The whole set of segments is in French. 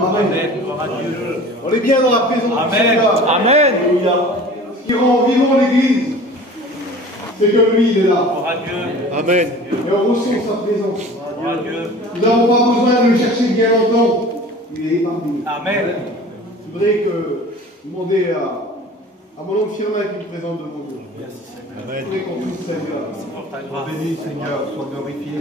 Amen. On est bien dans la présence du Seigneur. Amen. Ce qui rend vivant l'Église, c'est que lui, il est là. Amen. Et on ressent sa présence. Nous n'avons pas besoin de le chercher bien longtemps. Il est parmi nous. Amen. Je voudrais demander à mon oncle Firmin qui me présente devant vous. Amen. Je voudrais qu'on puisse Seigneur. Sois béni, Seigneur, sois glorifié.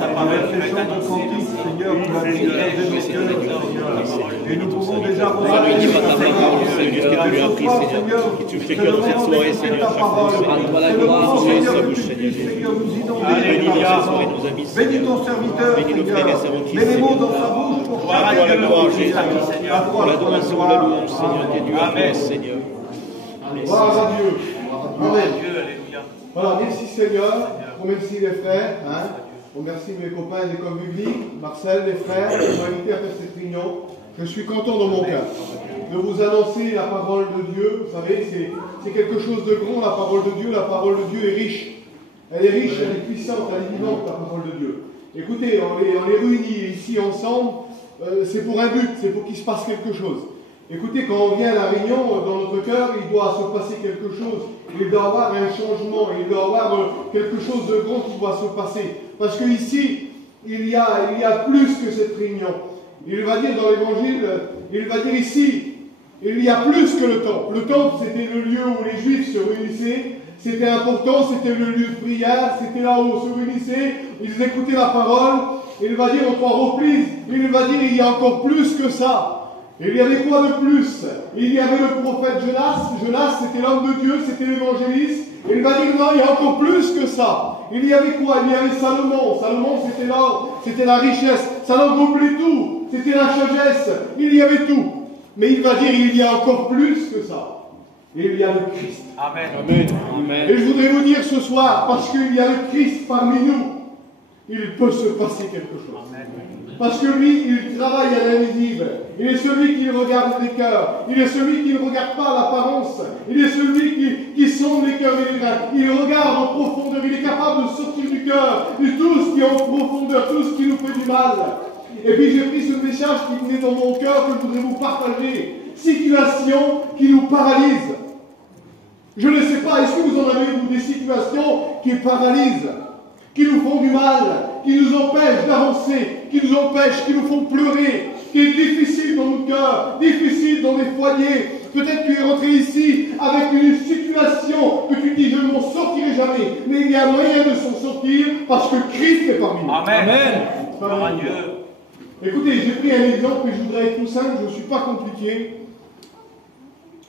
Ta parole Ces chants de cantique, Seigneur, tu l'as déjà gardé nos cœurs, Seigneur. Et nous pouvons déjà Seigneur, bénis pas ta parole, Seigneur, ce que tu lui as appris, Seigneur. Qui tu fais cœur de cette soirée, Seigneur, chaque fois, Seigneur. Rends-toi la gloire, Seigneur, sa bouche, Seigneur. Bénis dans cette soirée nos amis, Seigneur. Bénis ton serviteur, Bénis nos frères et sœurs qui, mets les mots Seigneur. dans sa bouche pour Rends-toi la gloire, Jésus. À toi, L'adoration, la louange, Seigneur, qui est due à toi, Seigneur. Gloire à Dieu. Amen. Alléluia. Voilà, merci Seigneur. On remercie les frères. On remercie mes copains des l'école biblique, Marcel, les frères, qui m'ont invité à faire cette réunion. Je suis content dans mon cœur de vous annoncer la parole de Dieu. Vous savez, c'est quelque chose de grand, la parole de Dieu. La parole de Dieu est riche. Elle est riche, elle est puissante, elle est vivante, la parole de Dieu. Écoutez, on les réunit ici ensemble, c'est pour un but, c'est pour qu'il se passe quelque chose. Écoutez, quand on vient à la réunion, dans notre cœur, il doit se passer quelque chose. Il doit y avoir un changement, il doit y avoir quelque chose de grand qui doit se passer. Parce qu'ici, il y a plus que cette réunion. Il va dire dans l'Évangile, il va dire ici, il y a plus que le temple. Le temple, c'était le lieu où les Juifs se réunissaient. C'était important, c'était le lieu de prière, c'était là où on se réunissait, ils écoutaient la parole. Il va dire en 3 reprises, il va dire il y a encore plus que ça. Il y avait quoi de plus? Il y avait le prophète Jonas. Jonas, c'était l'homme de Dieu, c'était l'évangéliste. Il va dire non, il y a encore plus que ça. Il y avait quoi? Il y avait Salomon. Salomon, c'était l'or, c'était la richesse. Ça englobait tout. C'était la sagesse. Il y avait tout. Mais il va dire il y a encore plus que ça. Et il y a le Christ. Amen. Amen. Amen. Et je voudrais vous dire ce soir, parce qu'il y a le Christ parmi nous, il peut se passer quelque chose. Amen. Parce que lui, il travaille à l'invisible. Il est celui qui regarde les cœurs. Il est celui qui ne regarde pas l'apparence. Il est celui qui sonde les cœurs et les reins. Il regarde en profondeur. Il est capable de sortir du cœur de tout ce qui est en profondeur, tout ce qui nous fait du mal. Et puis j'ai pris ce message qui venait dans mon cœur que je voudrais vous partager. Situation qui nous paralyse. Je ne sais pas, est-ce que vous en avez vous des situations qui paralysent, qui nous font du mal, qui nous empêchent d'avancer, qui nous empêchent, qui nous font pleurer, qui est difficile dans nos cœurs, difficile dans les foyers. Peut-être que tu es rentré ici avec une situation que tu dis je ne m'en sortirai jamais, mais il y a moyen de s'en sortir parce que Christ est parmi nous. Amen. Gloire à Dieu. Écoutez, j'ai pris un exemple et je voudrais être tout simple, je ne suis pas compliqué.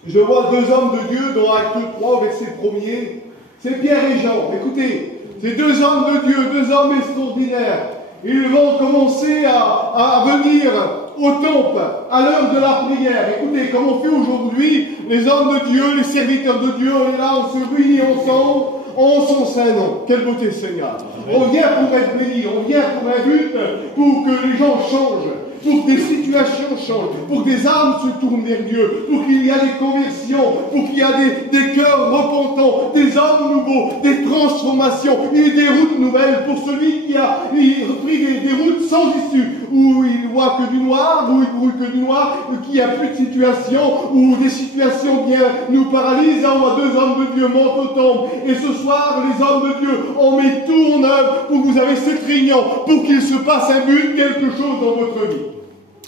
Je vois 2 hommes de Dieu dans Acte 3, verset 1er. C'est Pierre et Jean. Écoutez, ces 2 hommes de Dieu, 2 hommes extraordinaires. Ils vont commencer à venir au temple à l'heure de la prière. Écoutez, comme on fait aujourd'hui, les hommes de Dieu, les serviteurs de Dieu, on est là, on se réunit ensemble, on son saint nom. Quelle beauté, Seigneur. On vient pour être béni, on vient pour un but, pour que les gens changent, pour que des situations changent, pour que des âmes se tournent vers Dieu, pour qu'il y ait des conversions, pour qu'il y ait des cœurs repentants, des hommes nouveaux, des transformations, et des routes nouvelles pour celui qui a pris des routes sans issue, où il voit que du noir, où il brûle que du noir, qu'il n'y a plus de situation, où des situations bien nous paralysent. On voit 2 hommes de Dieu montent au temple, et ce soir, les hommes de Dieu, on met tout en œuvre pour que vous avez cette réunion, pour qu'il se passe un but, quelque chose dans votre vie.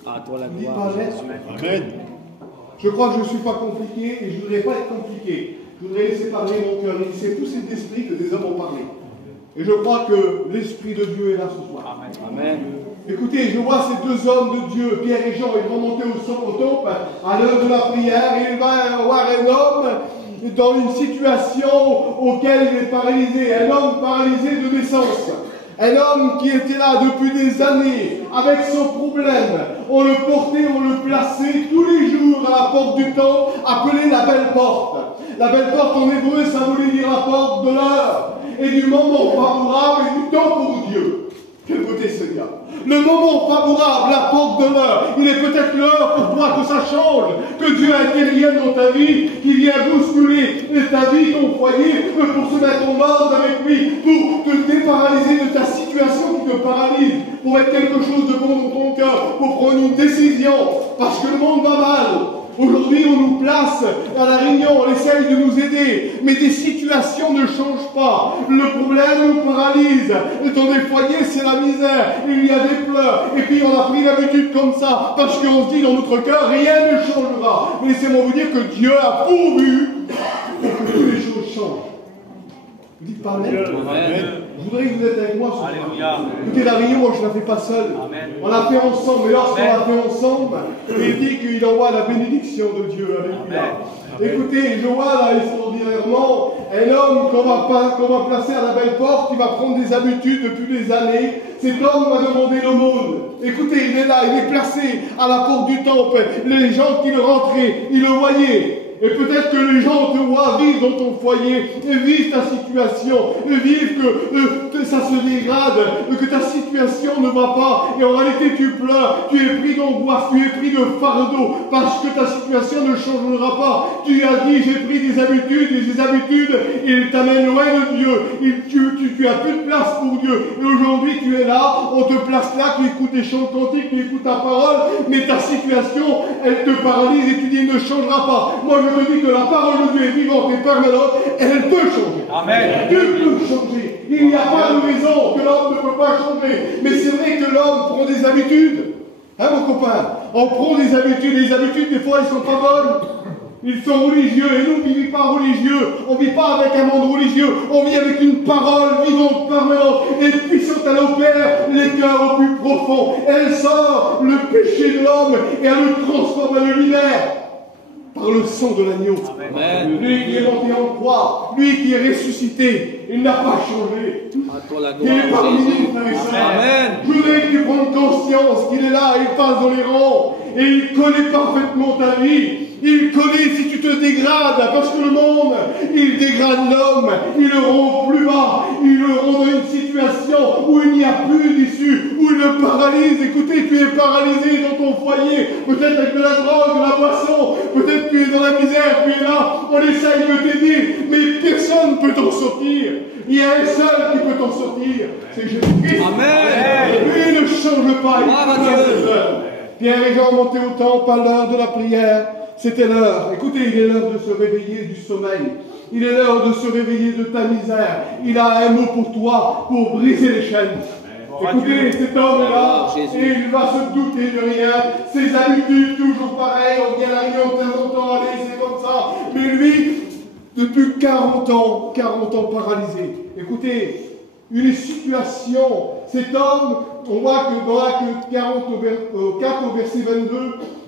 À toi la Dis gloire. pas l'aise. Amen. Je crois que je ne suis pas compliqué et je ne voudrais pas être compliqué. Je voudrais laisser parler mon cœur. Et c'est tous ces esprits que des hommes ont parlé. Et je crois que l'Esprit de Dieu est là ce soir. Amen. Écoutez, je vois ces 2 hommes de Dieu, Pierre et Jean, ils vont monter au temple à l'heure de la prière et il va y avoir un homme dans une situation auquel il est paralysé. Un homme paralysé de naissance. Un homme qui était là depuis des années, avec son problème. On le portait, on le plaçait tous les jours à la porte du temple, appelée la belle porte. La belle porte en hébreu, ça voulait dire la porte de l'heure et du moment favorable et du temps pour Dieu. Quelle beauté, Seigneur. Le moment favorable, la porte de l'heure. Il est peut-être l'heure pour toi que ça change, que Dieu intervienne dans ta vie, qu'il vienne bousculer ta vie, ton foyer, pour se mettre en ordre avec lui, pour te déparalyser de ta situation qui te paralyse, pour mettre quelque chose de bon dans ton cœur, pour prendre une décision, parce que le monde va mal. Aujourd'hui, on nous place à la réunion, on essaye de nous aider, mais des situations ne changent pas. Le problème nous paralyse. Dans les foyers, c'est la misère. Il y a des pleurs. Et puis, on a pris l'habitude comme ça, parce qu'on se dit dans notre cœur, rien ne changera. Mais laissez-moi vous dire que Dieu a pourvu pour que toutes les choses changent. Vous dites pas Amen. Je voudrais que vous êtes avec moi ce soir. Écoutez, la réunion, moi, je ne la fais pas seule. On l'a fait ensemble. Mais lorsqu'on l'a fait ensemble, il dit qu'il envoie la bénédiction de Dieu. Alléluia. Écoutez, je vois là, extraordinairement, un homme qu'on va placer à la belle porte, qui va prendre des habitudes depuis des années. Cet homme va demander l'aumône. Écoutez, il est là, il est placé à la porte du temple. Les gens qui le rentraient, ils le voyaient. Et peut-être que les gens te voient vivre dans ton foyer, et vivre ta situation, et vivre que ça se dégrade, que ta situation ne va pas, et en réalité tu pleures, tu es pris d'angoisse, tu es pris de fardeau, parce que ta situation ne changera pas. Tu as dit, j'ai pris des habitudes, et ces habitudes, ils t'amènent loin de Dieu. Tu as plus de place pour Dieu. Et aujourd'hui tu es là, on te place là, tu écoutes des chants cantiques, tu écoutes ta parole, mais ta situation, elle te paralyse et tu dis, il ne changera pas. Moi, je me dis que la parole de Dieu est vivante et permanente, elle peut changer. Amen. Dieu peut changer. Il n'y a pas de raison que l'homme ne peut pas changer. Mais c'est vrai que l'homme prend des habitudes. Hein, mon copain? On prend des habitudes. Les habitudes, des fois, elles ne sont pas bonnes. Ils sont religieux. Et nous, on ne vit pas religieux. On ne vit pas avec un monde religieux. On vit avec une parole vivante, permanente et puissante. Elle opère les cœurs au plus profond. Elle sort le péché de l'homme et elle le transforme, elle le libère. Par le sang de l'agneau. Lui qui est monté en croix, lui qui est ressuscité, il n'a pas changé. Il est parmi nous, frères et sœurs. Je voudrais que tu prennes conscience qu'il est là, il passe dans les rangs, et il connaît parfaitement ta vie. Il connaît si tu te dégrades, parce que le monde, il dégrade l'homme, il le rend plus bas, il le rend dans une situation où il n'y a plus d'issue, où il le paralyse. Écoutez, tu es paralysé dans ton foyer, peut-être avec de la drogue, de la boisson, peut-être que tu es dans la misère, tu es là, on essaye de t'aider, mais personne ne peut t'en sortir. Il y a un seul qui peut t'en sortir, c'est Jésus-Christ. Amen. Lui ne change pas, il est Pierre et Jean montaient au temple à l'heure de la prière. C'était l'heure. Écoutez, il est l'heure de se réveiller du sommeil. Il est l'heure de se réveiller de ta misère. Il a un mot pour toi, pour briser les chaînes. Écoutez, cet homme est là, et il va se douter de rien. Ses habitudes, toujours pareilles, on vient à la réunion de temps en temps, allez, c'est comme ça. Mais lui, depuis 40 ans paralysé. Écoutez, une situation, cet homme, on voit que dans l'acte 4 au verset 22,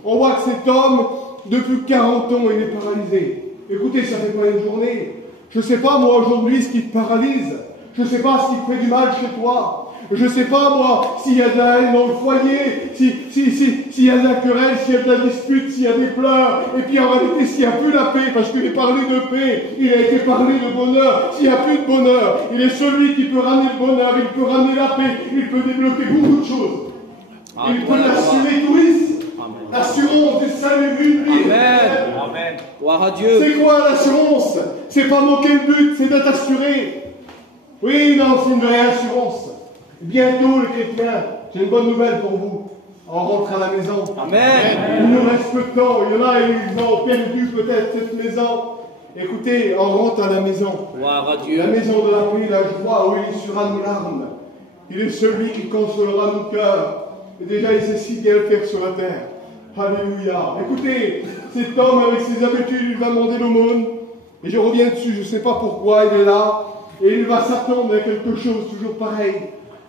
on voit que cet homme, depuis 40 ans, il est paralysé. Écoutez, ça fait pas une journée. Je ne sais pas, moi, aujourd'hui, ce qui te paralyse. Je ne sais pas ce qui te fait du mal chez toi. Je ne sais pas, moi, s'il y a de la haine dans le foyer, s'il y a de la querelle, s'il y a de la dispute, s'il y a des pleurs. Et puis, en réalité, s'il n'y a plus la paix, parce qu'il est parlé de paix, il a été parlé de bonheur. S'il n'y a plus de bonheur, il est celui qui peut ramener le bonheur, il peut ramener la paix, il peut débloquer beaucoup de choses. Il peut l'assurer tout. L'assurance du salut biblique. Amen. Gloire à Dieu. C'est quoi l'assurance? C'est pas manquer le but, c'est d'être assuré. Oui, non, c'est une vraie assurance. Bientôt, les chrétiens, j'ai une bonne nouvelle pour vous. On rentre à la maison. Amen. Il nous reste peu de temps. Il y en a, ils ont perdu peut-être cette maison. Écoutez, on rentre à la maison. Gloire à Dieu. La maison de la paix, la joie, où il essuiera nos larmes. Il est celui qui consolera nos cœurs. Et déjà, il sait si bien le faire sur la terre. Alléluia. Écoutez, cet homme avec ses habitudes, il va demander l'aumône. Et je reviens dessus, je ne sais pas pourquoi, il est là. Et il va s'attendre à quelque chose, toujours pareil.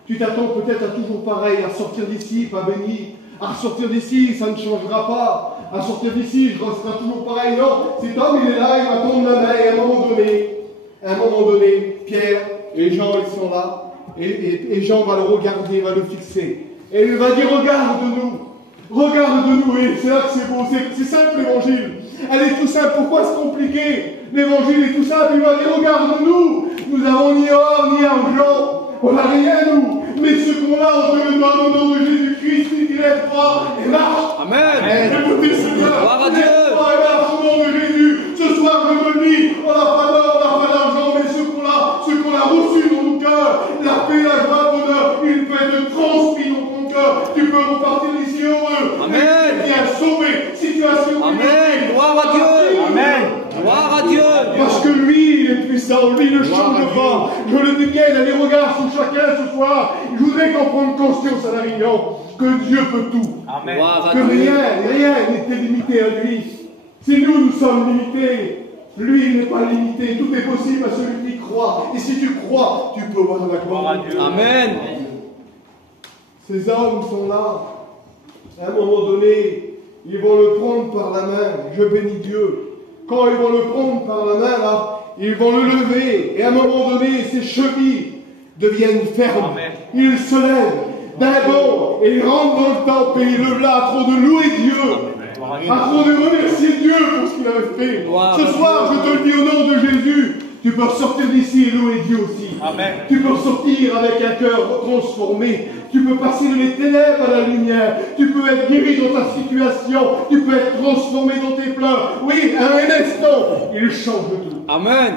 Tu t'attends peut-être à toujours pareil, à sortir d'ici, pas béni. À sortir d'ici, ça ne changera pas. À sortir d'ici, je resterai toujours pareil. Non, cet homme, il est là, il va tendre la main. Et à un moment donné, Pierre et Jean, ils sont là. Et Jean va le regarder, va le fixer. Et il va dire, regarde-nous. Regarde-nous. Et c'est là que c'est beau. C'est simple l'évangile. Elle est tout simple. Pourquoi c'est compliqué? L'évangile est tout simple. Il va dire, regarde-nous. Nous n'avons ni or, ni argent. On n'a rien, nous. Mais ce qu'on a, on te le donne au nom de Jésus-Christ, il lève-toi et marche. Amen. Écoutez, Seigneur, Gloire à Dieu. lève-toi et marche au nom de Jésus. Ce soir, je me dis, on n'a pas d'or, on n'a pas d'argent, mais ce qu'on a reçu dans nos cœurs, la paix, la joie, le bonheur, il peut être transmis dans ton cœur. Tu peux repartir d'ici heureux. Amen. Bien sauvé. Situation. Amen. Gloire à Dieu. Amen. Gloire à Dieu. Parce que lui, il est puissant, lui ne change pas. Je le dis bien, il a des regards sur chacun ce soir. Je voudrais qu'on prenne conscience à la réunion que Dieu peut tout. Amen. Gloire à Que Dieu. rien n'était limité à lui. Si nous sommes limités, lui il n'est pas limité. Tout est possible à celui qui croit. Et si tu crois, tu peux voir la gloire de Dieu. Amen. Ces hommes sont là. À un moment donné, ils vont le prendre par la main. Je bénis Dieu. Quand ils vont le prendre par la main, là, ils vont le lever. Et à un moment donné, ses chevilles deviennent fermes. Amen. Il se lève d'un bond et il rentre dans le temple et il le là à trop de louer Dieu. À trop de remercier Dieu pour ce qu'il avait fait. Gloire Ce à soir, je te le dis au nom de Jésus, tu peux ressortir d'ici et louer Dieu aussi. Amen. Tu peux ressortir avec un cœur transformé. Tu peux passer des ténèbres à la lumière. Tu peux être guéri dans ta situation. Tu peux être transformé dans tes pleurs. Oui, à un instant, il change tout. Amen.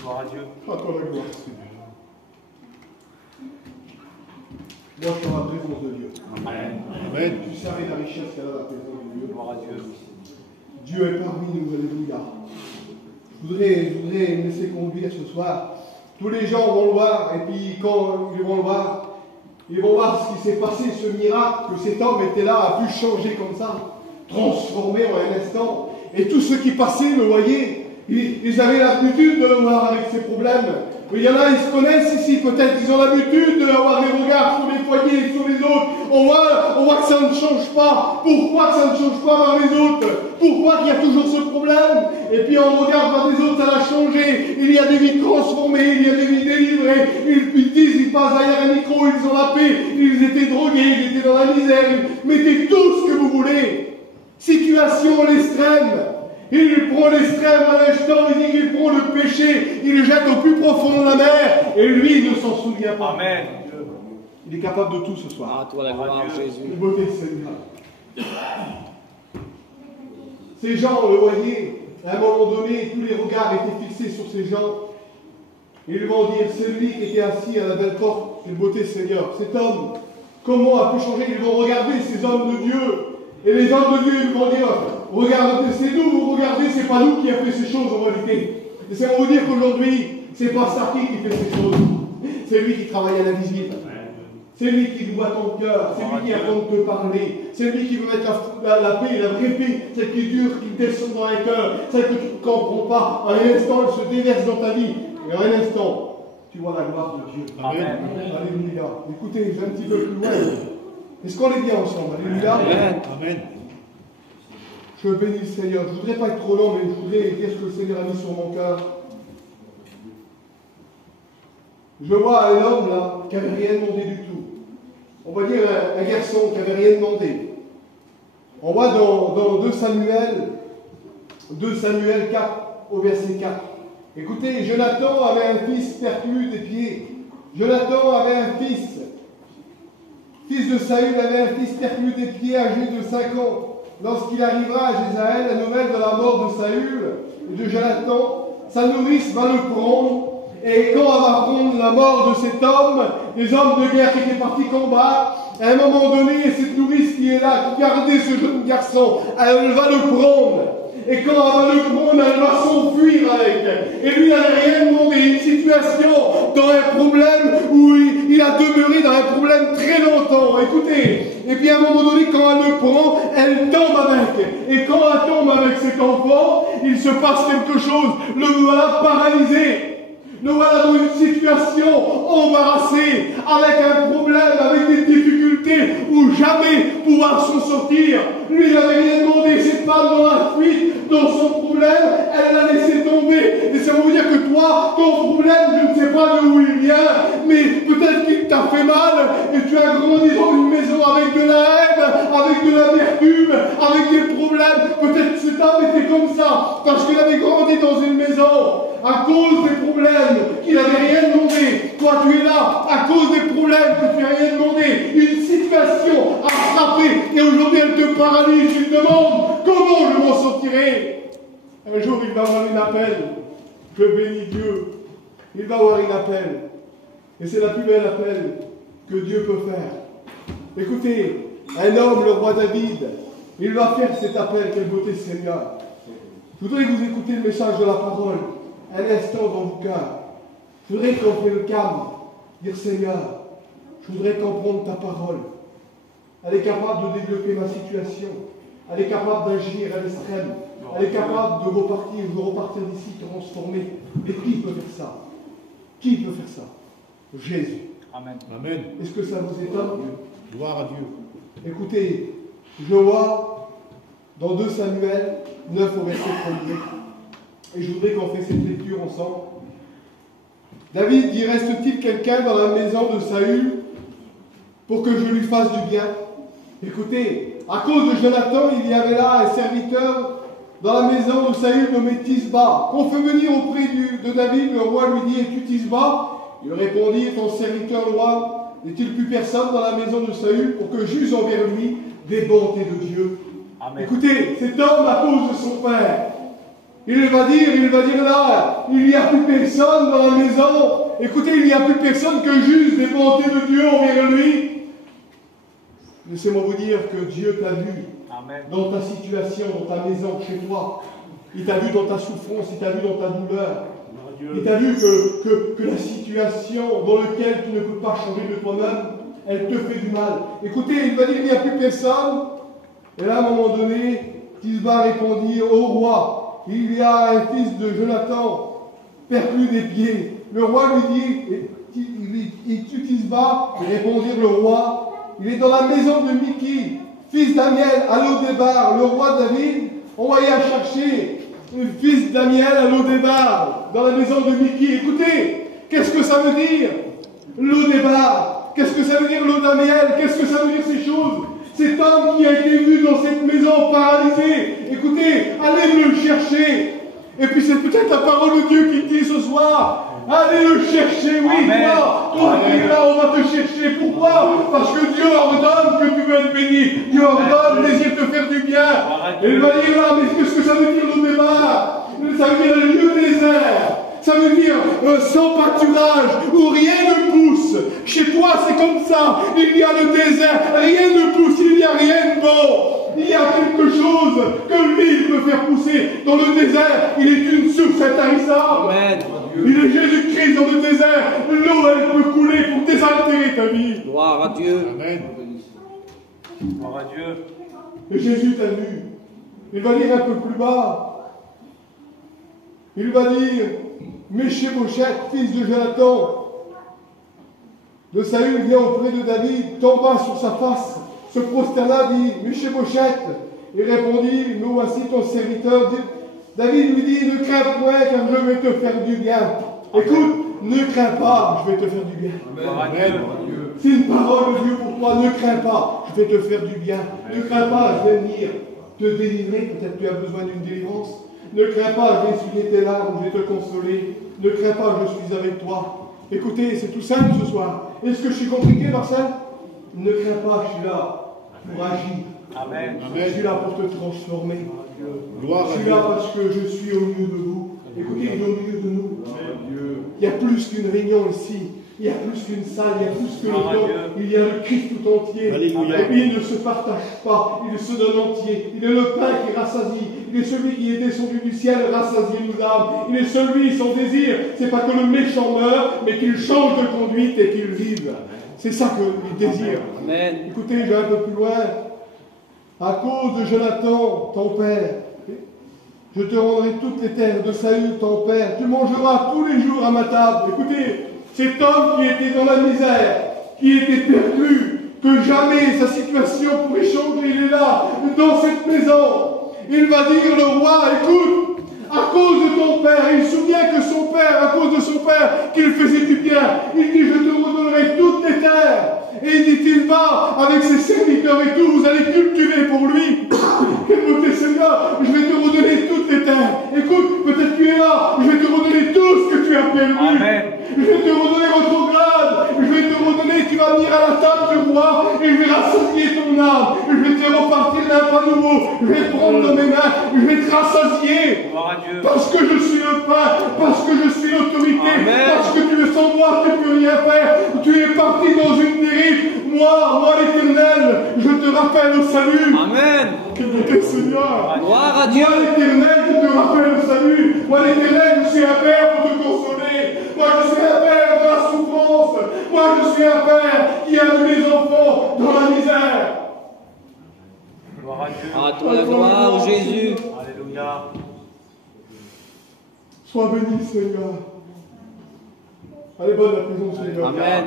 Gloire à Dieu. À toi la gloire, Seigneur. Moi, je suis dans la présence de Dieu. Amen. Tu savais la richesse qu'elle a la présence de Dieu. Gloire à Dieu. Dieu est parmi nous, alléluia. Je voudrais me laisser conduire ce soir. Tous les gens vont le voir, et puis quand ils vont le voir, ils vont voir ce qui s'est passé, ce miracle, que cet homme était là, a pu changer comme ça, transformé en un instant. Et tous ceux qui passaient le voyaient, ils avaient l'habitude de le voir avec ses problèmes. Il y en a, ils se connaissent ici, peut-être ils ont l'habitude d'avoir des regards sur les foyers et sur les autres. On voit que ça ne change pas. Pourquoi que ça ne change pas vers les autres? Pourquoi qu'il y a toujours ce problème? Et puis on regarde vers les autres, ça a changé. Il y a des vies transformées, il y a des vies délivrées. Ils disent, ils passent derrière un micro, ils ont la paix. Ils étaient drogués, ils étaient dans la misère. Mettez tout ce que vous voulez. Situation à l'extrême. Il prend l'extrême à l'instant, il dit qu'il prend le péché, il le jette au plus profond de la mer, et lui, il ne s'en souvient pas. Amen. Il est capable de tout ce soir. À toi la gloire, Jésus. La beauté du Seigneur. Ces gens, le voyaient, à un moment donné, tous les regards étaient fixés sur ces gens. Ils vont dire, c'est lui qui était assis à la belle porte, quelle beauté Seigneur. Cet homme, comment a pu changer? Ils vont regarder ces hommes de Dieu. Et les hommes de Dieu, ils vont dire, regardez, c'est nous, vous regardez, c'est pas nous qui a fait ces choses en réalité. Et c'est pour vous dire qu'aujourd'hui, c'est pas Sarki qui fait ces choses. C'est lui qui travaille à l'invisible. C'est lui qui voit ton cœur, c'est lui qui attend de te parler, c'est lui qui veut mettre la paix, la vraie paix, celle qui dure, qui descend dans un cœur, celle que tu ne comprends pas. En un instant, elle se déverse dans ta vie. Et en un instant, tu vois la gloire de Dieu. Amen. Alléluia. Écoutez, je vais un petit peu plus loin. Est-ce qu'on est bien ensemble? Alléluia. Amen. Je bénis le Seigneur. Je ne voudrais pas être trop long, mais je voudrais dire ce que le Seigneur a mis sur mon cœur. Je vois un homme là qui n'avait rien demandé du tout. On va dire un garçon qui n'avait rien demandé. On voit dans 2 Samuel 4, au verset 4. Écoutez, Jonathan avait un fils perclus des pieds. Jonathan avait un fils de Saül avait un fils perclus des pieds âgé de 5 ans. Lorsqu'il arrivera à Jézaël, la nouvelle de la mort de Saül et de Jonathan, sa nourrice va le prendre. Et quand elle va prendre la mort de cet homme, les hommes de guerre qui étaient partis combattre, à un moment donné, cette nourrice qui est là, qui gardait ce jeune garçon, elle va le prendre. Et quand elle va le prendre, elle va s'enfuir avec. Et lui, il n'avait rien demandé. Une situation dans un problème où il a demeuré dans un problème très longtemps. Écoutez. Et puis à un moment donné, quand elle le prend, elle tombe avec. Et quand elle tombe avec cet enfant, il se passe quelque chose. Le voilà paralysé. Le voilà dans une situation embarrassée, avec un problème, avec des difficultés, où jamais pouvoir s'en sortir. Lui, il n'avait rien demandé. Cette femme dans la fuite, dans son problème, elle l'a laissé tomber. Et ça veut dire que toi, ton problème, je ne sais pas d'où il vient, mais peut-être qu'il t'a fait mal, et tu as grandi dans une maison avec de la haine, avec de l'amertume, avec des problèmes. Peut-être que cet homme était comme ça, parce qu'il avait grandi dans une maison à cause des problèmes qu'il n'avait rien demandé. Toi, tu es là à cause des problèmes que tu n'as rien demandé. Une situation a frappé et aujourd'hui elle te paralyse. Tu te demandes comment je m'en sortirai. Un jour, il va avoir une appel. Je bénis Dieu. Il va avoir une appel. Et c'est la plus belle appel que Dieu peut faire. Écoutez, un homme, le roi David, il va faire cet appel. Quelle beauté, Seigneur. Je voudrais que vous écoutiez le message de la parole. Un instant dans vos cœurs. Je voudrais qu'on fait le calme. Dire Seigneur, je voudrais comprendre ta parole. Elle est capable de développer ma situation. Elle est capable d'agir à l'extrême. Elle est capable de repartir d'ici transformée. Mais qui peut faire ça? Qui peut faire ça? Jésus. Amen. Amen. Est-ce que ça vous étonne? Gloire à Dieu. Écoutez, je vois dans 2 Samuel 9 au verset 1er. Et je voudrais qu'on fasse cette lecture ensemble. David dit, reste-t-il quelqu'un dans la maison de Saül pour que je lui fasse du bien? Écoutez, à cause de Jonathan, il y avait là un serviteur dans la maison de Saül nommé Tisba. On fait venir auprès de David, le roi lui dit, es-tu Tisba? Il répondit, ton serviteur le roi, n'est-il plus personne dans la maison de Saül pour que j'use envers lui des bontés de Dieu? Amen. Écoutez, cet homme, à cause de son père, il va dire là, il n'y a plus personne dans la maison. Écoutez, il n'y a plus personne que juste des bontés de Dieu envers lui. Laissez-moi vous dire que Dieu t'a vu. Amen. Dans ta situation, dans ta maison, chez toi. Il t'a vu dans ta souffrance, il t'a vu dans ta douleur. Il t'a vu que la situation dans laquelle tu ne peux pas changer de toi-même, elle te fait du mal. Écoutez, il va dire il n'y a plus personne. Et là, à un moment donné, Tisba répondit au roi, il y a un fils de Jonathan, perclus des pieds. Le roi lui dit, et tu Tisba? Répondirent le roi, il est dans la maison de Miki, fils d'Amiel, à Lodébar. Le roi David envoya chercher le fils d'Amiel à Lodébar, dans la maison de Miki. Écoutez, qu'est-ce que ça veut dire? Lodébar. Qu'est-ce que ça veut dire Lodamiel? Qu'est-ce que ça veut dire ces choses? Cet homme qui a été vu dans cette maison paralysée. Écoutez, allez le chercher. Et puis c'est peut-être la parole de Dieu qui dit ce soir. Allez le chercher, oui, toi qui es là, on va te chercher. Pourquoi? Parce que Dieu ordonne que tu veux être béni. Dieu ordonne, désire te faire du bien. Et il va dire là, mais qu'est-ce que ça veut dire le débat? Ça veut dire le lieu désert. Ça veut dire sans pâturage, où rien ne pousse. Chez toi, c'est comme ça. Il y a le désert, rien ne pousse, il n'y a rien de bon. Il y a quelque chose que lui peut faire pousser dans le désert. Il est une source intarissable. Amen. Il est Jésus-Christ dans le désert. L'eau, elle peut couler pour désaltérer ta vie. Gloire à Dieu. Amen. Gloire à Dieu. Et Jésus t'a vu. Il va dire un peu plus bas. Il va dire, Méphibosheth, fils de Jonathan, de Saül, vient auprès de David, tomba sur sa face, se prosterna, dit, Méphibosheth. Il répondit, nous voici ton serviteur. David lui dit, ne crains point, car je vais te faire du bien. Écoute, ne crains pas, je vais te faire du bien. Amen. C'est une parole de Dieu pour toi, ne crains pas, je vais te faire du bien. Ne crains pas, je vais venir te délivrer, peut-être tu as besoin d'une délivrance. Ne crains pas, je vais essuyer tes larmes, je vais te consoler. Ne crains pas, je suis avec toi. Écoutez, c'est tout simple ce soir. Est-ce que je suis compliqué, Marcel? Ne crains pas, je suis là pour agir. Amen. Je suis là pour te transformer. Gloire Je à suis Dieu. là parce que je suis au milieu de vous. Écoutez, il est au milieu de nous. Il y a plus qu'une réunion ici. Il y a plus qu'une salle, il y a plus que le temps. Il y a le Christ tout entier. Alléluia. Et puis il ne se partage pas, il se donne entier. Il est le pain qui rassasie. Il est celui qui est descendu du ciel, rassasier nos âmes. Il est celui, son désir, c'est pas que le méchant meure, mais qu'il change de conduite et qu'il vive. C'est ça qu'il désire. Amen. Écoutez, je vais un peu plus loin. À cause de Jonathan, ton père, je te rendrai toutes les terres de Saül, ton père. Tu mangeras tous les jours à ma table. Écoutez, cet homme qui était dans la misère, qui était perdu, que jamais sa situation pourrait changer, il est là, dans cette maison. Il va dire, le roi, écoute, à cause de ton père, il se souvient que son père, à cause de son père, qu'il faisait du bien, il dit, je te redonnerai toutes les terres. Et il dit, il va avec ses serviteurs et tout, vous allez cultiver pour lui. Quelle beauté, Seigneur, je vais te redonner toutes les terres. Écoute, peut-être tu es là, je vais te redonner toutes je vais te prendre dans mes mains, je vais te rassasier. Parce que je suis le pain, parce que je suis l'autorité, parce que tu es sans moi, tu ne peux rien faire. Tu es parti dans une dérive. Moi l'Éternel, je te rappelle au salut. Amen. Seigneur. Gloire à Dieu. Moi l'Éternel, je te rappelle au salut. Moi l'Éternel, je suis un père pour te consoler. Moi je suis un père dans la souffrance. Moi je suis un père qui a mis les enfants dans la misère. Gloire à Dieu. À toi la gloire, Jésus. Alléluia. Sois béni, Seigneur. Elle est bonne la prison, Seigneur. Amen.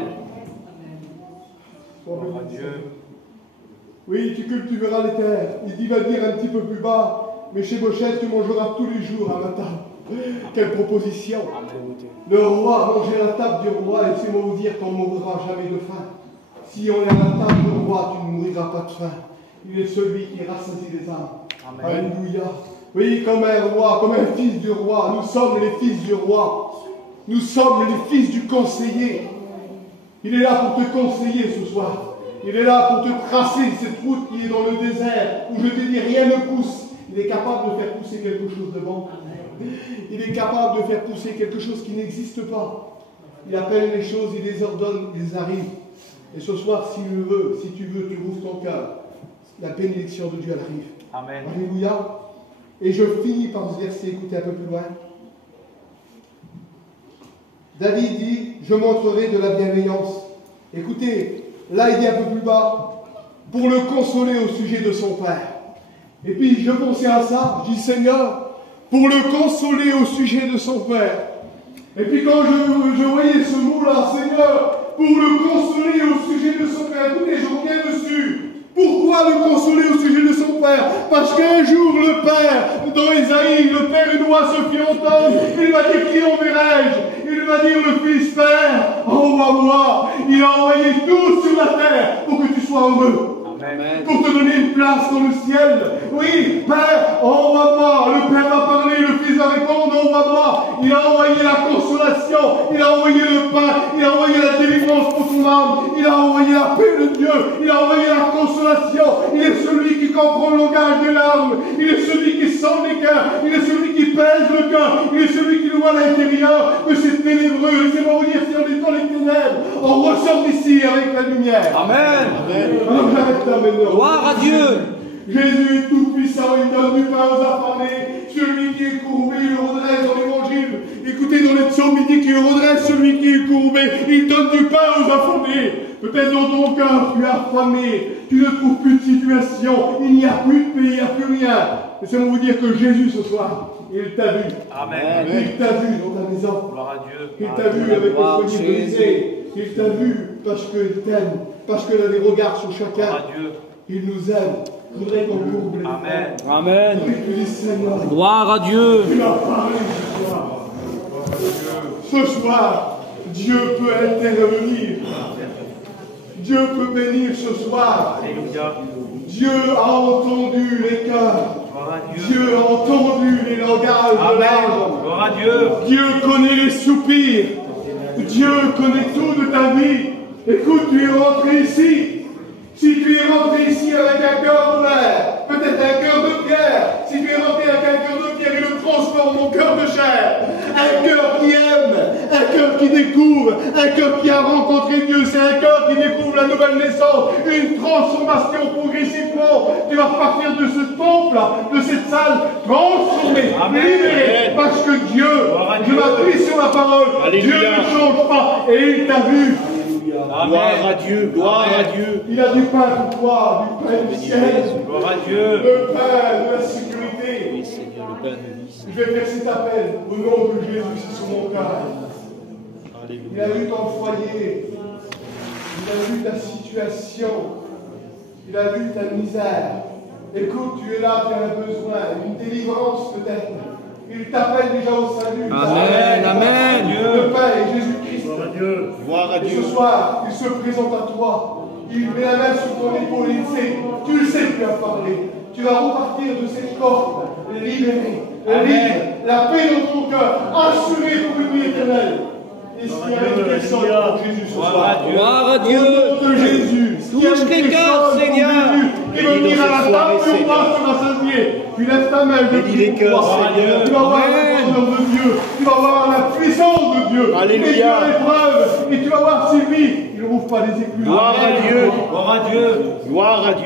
Sois Gloire à béni, Dieu. Seigneur. Oui, tu cultiveras les terres. Il va dire un petit peu plus bas, mais chez Bochette, tu mangeras tous les jours à ma table. Quelle proposition. Le roi, manger à la table du roi, laissez-moi vous dire qu'on ne mourra jamais de faim. Si on est à la table du roi, tu ne mouriras pas de faim. Il est celui qui rassasie les âmes. Amen. Alléluia. Oui, comme un roi, comme un fils du roi. Nous sommes les fils du roi. Nous sommes les fils du conseiller. Il est là pour te conseiller ce soir. Il est là pour te tracer cette route qui est dans le désert, où je te dis rien ne pousse. Il est capable de faire pousser quelque chose de bon. Il est capable de faire pousser quelque chose qui n'existe pas. Il appelle les choses, il les ordonne, ils arrivent. Et ce soir, si tu veux, tu ouvres ton cœur. La bénédiction de Dieu arrive. Amen. Alléluia. Et je finis par ce verset, écoutez un peu plus loin. David dit, je montrerai de la bienveillance. Écoutez, là il dit un peu plus bas, pour le consoler au sujet de son père. Et puis je pensais à ça, je dis Seigneur, pour le consoler au sujet de son père. Et puis quand je voyais ce mot-là, Seigneur, pour le consoler au sujet de son père, écoutez, je reviens dessus. Pourquoi le consoler au sujet de son père? Parce qu'un jour le père, dans Isaïe, le père doit se fit entendre, il va dire qui enverrai-je? Il va dire le fils père, envoie-moi. Il a envoyé tout sur la terre pour que tu sois heureux. Amen. Pour te donner une place dans le ciel. Oui, Père, envoie-moi. Le Père va parler, le Fils va répondre, envoie-moi. Il a envoyé la consolation, il a envoyé le pain, il a envoyé la délivrance pour ton âme, il a envoyé la paix de Dieu, il a envoyé la consolation. Il est celui qui comprend le langage des larmes, il est celui qui sent les cœurs, il est celui qui pèse le cœur, il est celui qui nous voit à l'intérieur de ces ténébreux. Laissez-moi vous dire, si on est dans les ténèbres, on ressort d'ici avec la lumière. Amen. Alors j'arrête là maintenant. Gloire à Dieu. Jésus est tout puissant, il donne du pain aux affamés. Celui qui est courbé, il le redresse dans l'évangile. Écoutez, dans les psaumes, il dit qu'il redresse celui qui est courbé. Il donne du pain aux affamés. Peut-être dans ton cœur, tu es affamé. Tu ne trouves plus de situation. Il n'y a plus de pays, il n'y a plus rien. Laissez-moi vous dire que Jésus ce soir, il t'a vu. Amen. Il t'a vu dans ta maison. Gloire à Dieu. Il t'a vu avec Gloire le premier Jésus. brisé. Il t'a vu parce qu'il t'aime. Parce qu'il a des regards sur Gloire chacun. à Dieu. Il nous aime. Je voudrais qu'on courbe les Amen. Amen. Je voudrais que tu dises, Seigneur, Gloire à Dieu. tu m'as parlé ce soir. Ce soir, Dieu peut intervenir. Dieu peut bénir ce soir. Alléluia. Dieu a entendu les cœurs. Gloire à Dieu. Dieu a entendu les langages de Amen. l'âme. Gloire à Dieu. Dieu connaît les soupirs. Dieu connaît tout de ta vie. Écoute, tu es rentré ici. Si tu es rentré ici avec un cœur ouvert, peut-être un cœur de pierre, si tu es rentré avec un cœur de pierre, il le transforme en cœur de chair. Un cœur qui aime, un cœur qui découvre, un cœur qui a rencontré Dieu, c'est un cœur qui découvre la nouvelle naissance, une transformation progressivement. Tu vas repartir de ce temple, de cette salle, transformé, Amen. libéré, parce que Dieu, Gloire à je Dieu. m'appuie sur la parole, Alléluia. Dieu ne change pas, et il t'a vu. Gloire à Dieu, gloire à Dieu. Il a du pain pour toi, du pain du ciel, Gloire à Dieu. le pain de la sécurité. Oui, Seigneur, le pain de vie. Je vais faire cet appel au nom de Jésus, c'est sur mon cœur. Il a Alléluia. vu ton foyer, il a vu ta situation, il a vu ta misère. Écoute, tu es là, tu as un besoin, une délivrance peut-être. Il t'appelle déjà au salut. Amen. Amen. Le Père et Jésus-Christ. Gloire à Et Dieu. ce soir, il se présente à toi. Il met la main sur ton épaule. Il sait, tu le sais, tu as parlé. Tu vas repartir de cette corde libéré, libre, la paix dans ton cœur, assuré pour une vie éternelle. Et s'il y a une personne pour Jésus ce soir, Gloire à au Dieu. nom de Jésus, s'il y a Touche une quelqu'un, personne pour Seigneur. Jésus, qui veut venir à la table du roi se rassasier, prier. Tu lèves ta main, je Bénis les prie pour cœurs, toi. Seigneur. Tu vas voir la grandeur de Dieu. Tu vas voir la puissance de Dieu. Alléluia. Et tu as l'épreuve. Et tu vas voir Sylvie. Il ne rouvre pas les écluses. Gloire à Dieu. Gloire à Dieu. Gloire à Dieu.